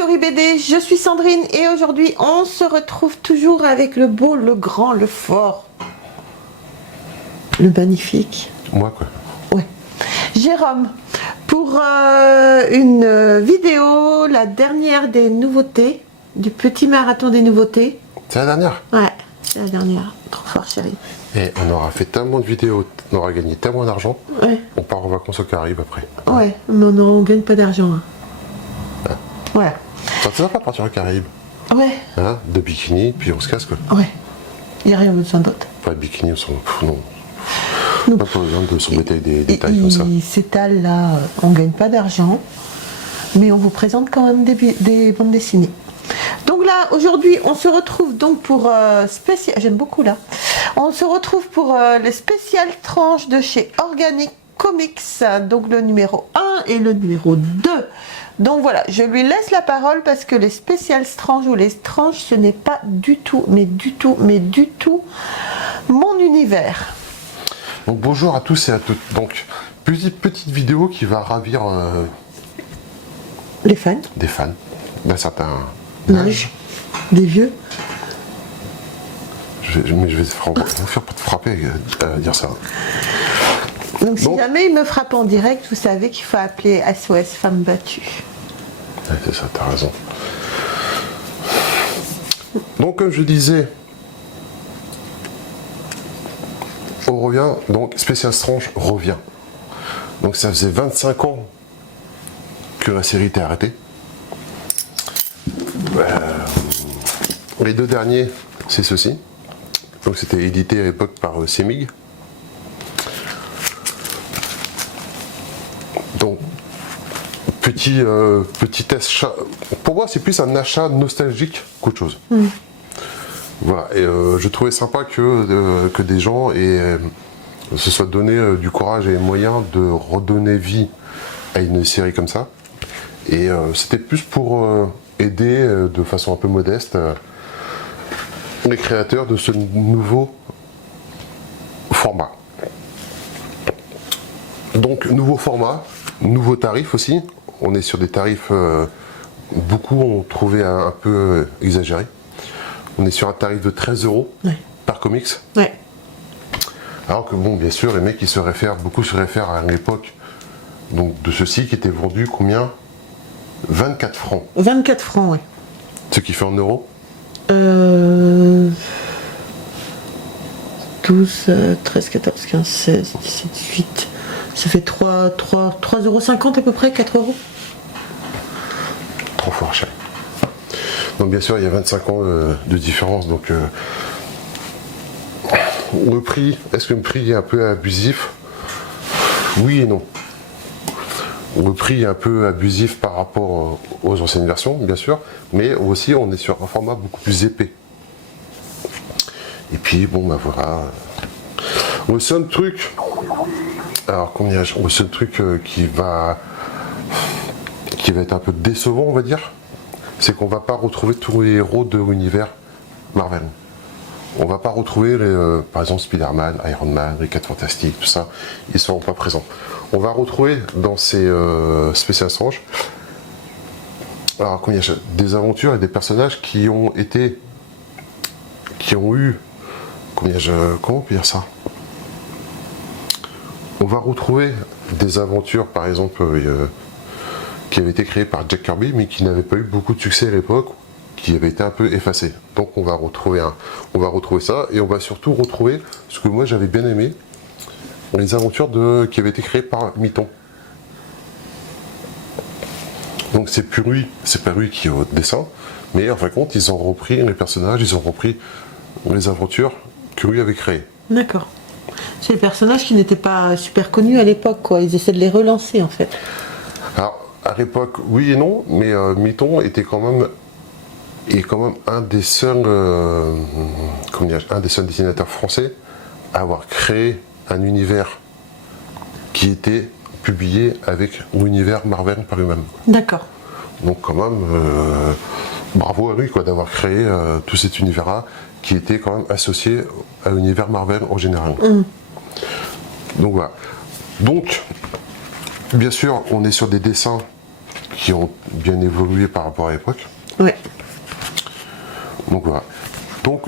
Story BD, je suis Sandrine et aujourd'hui on se retrouve toujours avec le beau, le grand, le fort, le magnifique. Moi quoi. Ouais. Jérôme, pour une vidéo, la dernière des nouveautés, du petit marathon des nouveautés. C'est la dernière? Ouais, c'est la dernière. Trop fort chérie. Et on aura fait tellement de vidéos, on aura gagné tellement d'argent, Ouais. on part en vacances au Caraïbes après. Ouais, mais non, on gagne pas d'argent. Hein. Ah. Voilà. Ça va pas partir au Caraïbes. Ouais. Hein, de bikini, puis on se casse quoi. Ouais. Il n'y a rien besoin d'autre. Pas de bikini, on s'en... non. Non. Pas besoin de s'embêter avec des détails comme ça. Cet là, on gagne pas d'argent, mais on vous présente quand même des bandes dessinées. Donc là, aujourd'hui, on se retrouve donc pour spécial. J'aime beaucoup là. On se retrouve pour les spéciales tranches de chez Organic Comics, donc le numéro 1 et le numéro 2. Donc voilà, je lui laisse la parole parce que les spéciales tranches ou les tranches, ce n'est pas du tout, mais du tout mon univers. Donc bonjour à tous et à toutes. Donc petite vidéo qui va ravir Les fans, des fans d'un certain âge, des vieux. Mais je vais faire pour te frapper à dire ça. Donc si jamais il me frappe en direct, vous savez qu'il faut appeler SOS Femmes Battues. Ouais, c'est ça, t'as raison. Donc comme je disais, on revient, donc Spécial Strange revient. Donc ça faisait 25 ans que la série était arrêtée. Les deux derniers, c'est ceci. Donc c'était édité à l'époque par Semig. Donc petit achat. Pour moi, c'est plus un achat nostalgique qu'autre chose. Voilà. Et je trouvais sympa que des gens se soient donné du courage et les moyens de redonner vie à une série comme ça. Et c'était plus pour aider de façon un peu modeste les créateurs de ce nouveau format. Donc nouveau format, nouveau tarif aussi. On est sur des tarifs, beaucoup ont trouvé un peu exagérés. On est sur un tarif de 13 € par comics. Ouais. Alors que bon, bien sûr, les mecs beaucoup se réfèrent à l'époque donc de ceci qui était vendu combien? 24 francs. 24 francs, oui. Ce qui fait en euros? 12, 13, 14, 15, 16, 17, 18. Ça fait 3,50 € à peu près, 4 €. Trop fort cher. Donc bien sûr, il y a 25 ans de différence. Donc le prix, est-ce que le prix est un peu abusif? Oui et non. Le prix est un peu abusif par rapport aux anciennes versions, bien sûr, mais aussi on est sur un format beaucoup plus épais. Et puis bon ben voilà. Le seul truc, alors le seul truc qui va être un peu décevant, on va dire, c'est qu'on va pas retrouver tous les héros de l'univers Marvel. On va pas retrouver par exemple Spider-Man, Iron Man, les 4 Fantastiques, tout ça, ils seront pas présents. On va retrouver dans ces Spécial Strange, alors il y a des aventures et des personnages qui ont eu, comment on peut dire ça? On va retrouver des aventures, par exemple, qui avaient été créées par Jack Kirby, mais qui n'avaient pas eu beaucoup de succès à l'époque, qui avaient été un peu effacées. Donc on va retrouver ça, et on va surtout retrouver ce que moi j'avais bien aimé, les aventures qui avaient été créées par Mitton. Donc c'est pas lui qui est au dessin, mais en fin de compte ils ont repris les personnages, ils ont repris les aventures que lui avait créées. D'accord. C'est des personnages qui n'étaient pas super connus à l'époque, quoi. Ils essaient de les relancer, en fait. Alors, à l'époque, oui et non, mais Mitton était quand même un des seuls dessinateurs français à avoir créé un univers qui était publié avec l'univers Marvel par lui-même. D'accord. Donc quand même, bravo à lui quoi, d'avoir créé tout cet univers-là qui était quand même associé à l'univers Marvel en général. Donc voilà. Donc, bien sûr, on est sur des dessins qui ont bien évolué par rapport à l'époque. Ouais. Donc voilà. Donc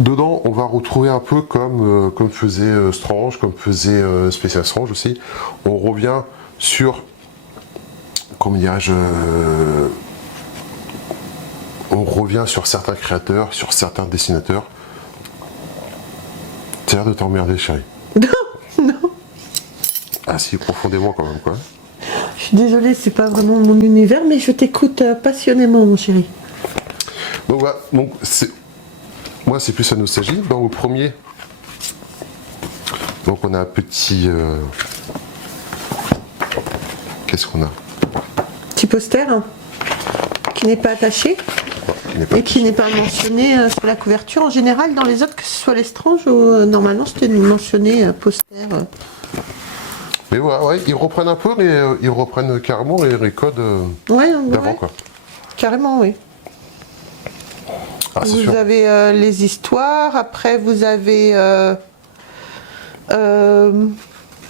dedans, on va retrouver un peu comme faisait Strange, comme faisait Special Strange aussi. On revient sur, comment dirais-je, on revient sur certains créateurs, sur certains dessinateurs. T'as l'air de t'emmerder, chérie. Non, non. Ah si, profondément quand même, quoi. Je suis désolée, c'est pas vraiment mon univers, mais je t'écoute passionnément, mon chéri. Donc voilà, donc moi c'est plus la nostalgie. Dans le premier, donc on a un petit... Qu'est-ce qu'on a? Petit poster hein, qui n'est pas attaché et qui n'est pas mentionné sur la couverture. En général, dans les autres, que ce soit les Strange ou normalement c'était mentionné poster. Mais voilà, ouais, ils reprennent un peu, mais ils reprennent carrément les codes d'avant, quoi. Carrément, oui. Ah, c'est Vous sûr. avez les histoires, après vous avez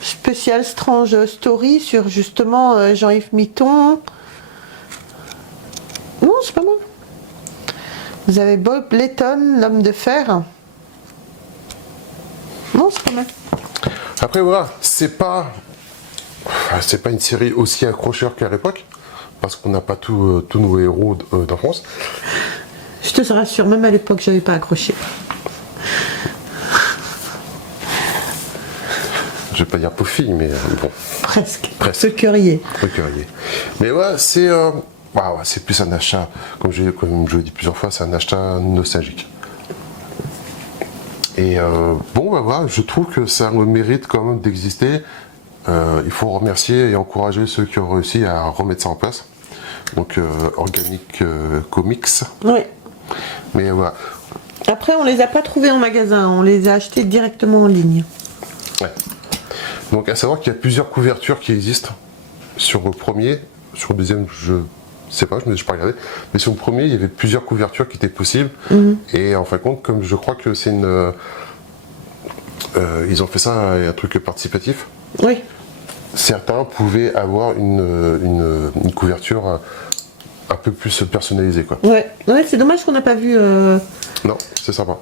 Special Strange Story sur justement Jean-Yves Mitton. Non, c'est pas mal. Vous avez Bob Letton, l'homme de fer. Non, c'est pas mal. Après voilà, c'est pas une série aussi accrocheur qu'à l'époque, parce qu'on n'a pas tous nos héros d'enfance. Je te rassure, même à l'époque, j'avais pas accroché. Je vais pas dire pauvre fille, mais bon. Presque. Presque. Ce curier. Procurier. Mais ouais, c'est plus un achat, comme je l'ai dit plusieurs fois, c'est un achat nostalgique. Et bon, bah voilà, je trouve que ça me mérite quand même d'exister. Il faut remercier et encourager ceux qui ont réussi à remettre ça en place. Donc, Organic Comics. Oui. Mais voilà. Après, on les a pas trouvés en magasin, on les a achetés directement en ligne. Ouais. Donc, à savoir qu'il y a plusieurs couvertures qui existent. Sur le premier, sur le deuxième, je sais pas, je n'ai pas regardé. Mais sur le premier, il y avait plusieurs couvertures qui étaient possibles. Et en fin de compte, comme je crois que c'est une. Ils ont fait ça un truc participatif. Oui. Certains pouvaient avoir une couverture un peu plus personnalisée, quoi. Ouais, c'est dommage qu'on n'a pas vu. Non, c'est sympa.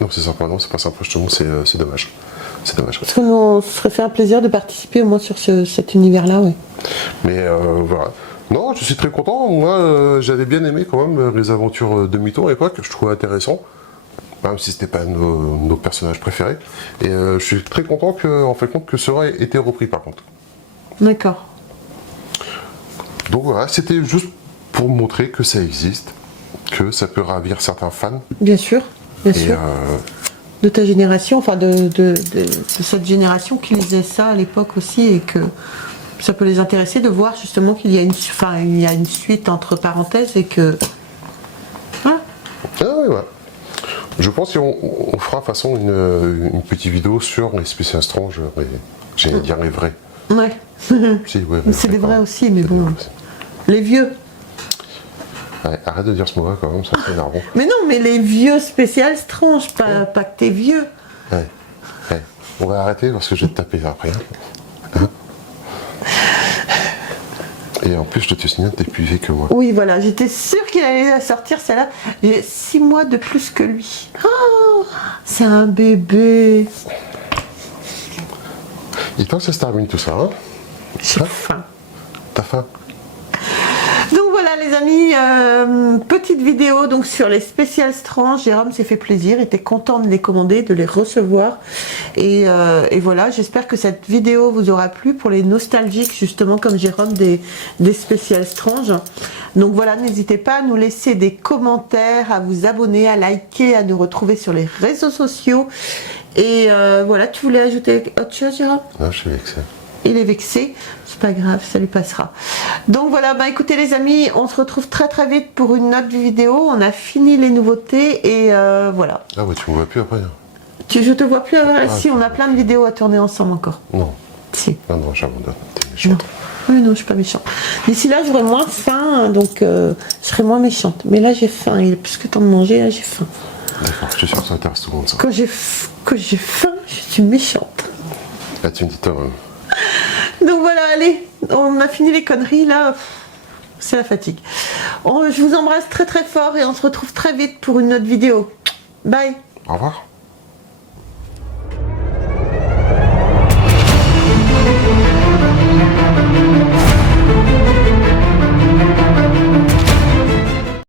Non, c'est sympa. Non, c'est pas sympa. Justement, c'est dommage. C'est dommage. Parce qu'on se serait fait un plaisir de participer au moins sur cet univers-là, oui. Mais voilà. Non, je suis très content. Moi, j'avais bien aimé quand même les aventures de Mitton à l'époque. Je trouvais intéressant, même si c'était pas nos personnages préférés. Et je suis très content en fait compte que cela ait été repris par contre. D'accord. Donc voilà, c'était juste pour montrer que ça existe, que ça peut ravir certains fans. Bien sûr, bien Et sûr. De ta génération, enfin de cette génération qui lisait ça à l'époque aussi et que ça peut les intéresser de voir justement qu'il y a une suite entre parenthèses et que. Voilà. Ah oui, voilà. Je pense qu'on fera de toute façon une petite vidéo sur les Special Strange, j'allais dire les vrais. Ouais. Si, ouais, C'est des vrais aussi, mais C'est des bon. vrais aussi. Les vieux. Ouais, arrête de dire ce mot-là quand même, ça c'est énervant. Mais non, mais les vieux Special Strange, pas que t'es vieux. Ouais. Ouais. On va arrêter parce que je vais te taper après. Hein. Et en plus, je te signale, t'es plus vieux que moi. Oui, voilà, j'étais sûre qu'il allait la sortir celle-là. J'ai 6 mois de plus que lui. Oh, c'est un bébé. Et toi, ça se termine tout ça, hein? J'ai Hein? faim. T'as faim? Donc voilà les amis, petite vidéo donc sur les Special Strange. Jérôme s'est fait plaisir, était content de les commander, de les recevoir. Et voilà, j'espère que cette vidéo vous aura plu pour les nostalgiques justement comme Jérôme des Special Strange. Donc voilà, n'hésitez pas à nous laisser des commentaires, à vous abonner, à liker, à nous retrouver sur les réseaux sociaux. Et voilà, tu voulais ajouter autre chose Jérôme? Non, je suis vexé. Il est vexé, c'est pas grave, ça lui passera. Donc voilà, bah écoutez les amis, on se retrouve très très vite pour une autre vidéo. On a fini les nouveautés et voilà. Ah ouais, tu me vois plus après. Hein. Je te vois plus avant. Ah, Si, on a plein de vidéos à tourner ensemble encore. Non, Si. non, j'abandonne. T'es Non. méchante. Oui, non, je suis pas méchante. D'ici là, j'aurai moins faim, donc je serai moins méchante. Mais là, j'ai faim. Il est plus que temps de manger, là, j'ai faim. D'accord, je suis sûr que ça intéresse tout le monde ça. Quand j'ai faim, je suis méchante. Là, tu me dis toi-même. Donc voilà, allez, on a fini les conneries là. C'est la fatigue. Je vous embrasse très très fort et on se retrouve très vite pour une autre vidéo. Bye. Au revoir.